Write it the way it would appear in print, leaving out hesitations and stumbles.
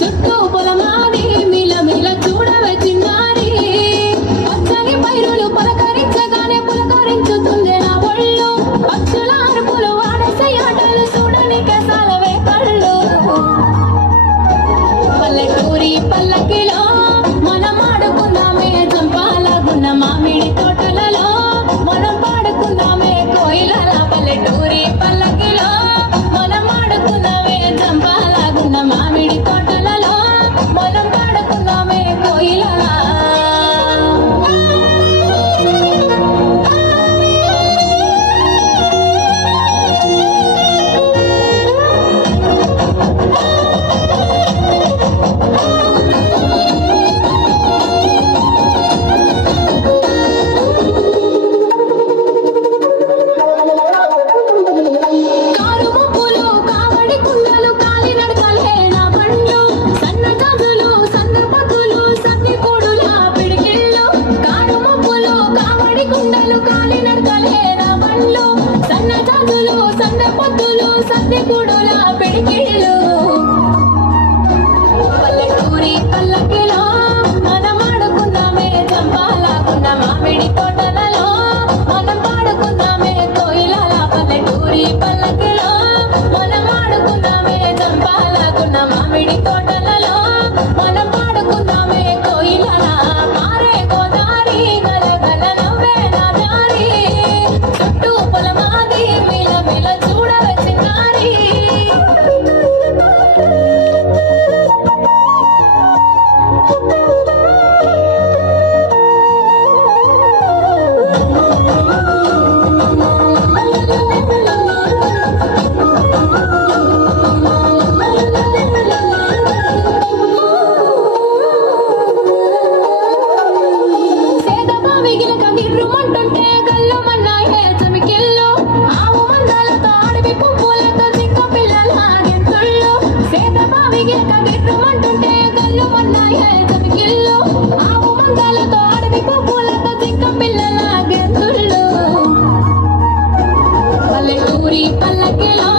చుట్టూ పొలమాది మిల మిల చూడవే చిన్నారి పచ్చని పైరులు పలకరించగానే పులకరించుతుంది నా ఒళ్ళు పక్షుల అరుపులు వాడేసే ఆటలు చూడని కసాలవే కళ్ళు పల్లెటూరి పల్లకిలో మనం ఆడుకుందామే చంపాలగున్న మామిడి తోటలలో మనం పాడుకుందామే కోయిలల పల్లెటూరి పల్లకిలో మనం ఆడుకుందామే చంపాలగున్న మామిడి తోటలలో మనం పాడుకుందామే కోయిలల కుండలు కాలి నడకలేనా బండ్లు సన్న జాజులు సన్న పొద్దులు సన్ని కూడుల పిడికిళ్ళు పల్లెటూరి పల్లకిలో మనం ఆడుకుందామే చంపాలకున్న మామిడి తోటలలో మనం పాడుకుందామే కోయిలల పల్లెటూరి పల్లకిలో మనం ఆడుకుందామే చంపాలకున్న మామిడి తోటలలో మనం పాడుకుందామే కోయిలల మారే గోదారి గలగల చుట్టూ పొలమాది మిల మిల చూడవే చిన్నారి గిర్రుమంటుంటే కళ్ళు మన్నాయే చమికెళ్ళు ఆవు మందాలతో అడవి పువ్వులతో జింక పిల్లల గెంతుళ్ళు సేదమావిగే గిర్రుమంటుంటే కళ్ళు మన్నాయే చమికెళ్ళు ఆవు మందాలతో అడవి పువ్వులతో జింక పిల్లల గెంతుళ్ళు పల్లెటూరి పల్లకిలో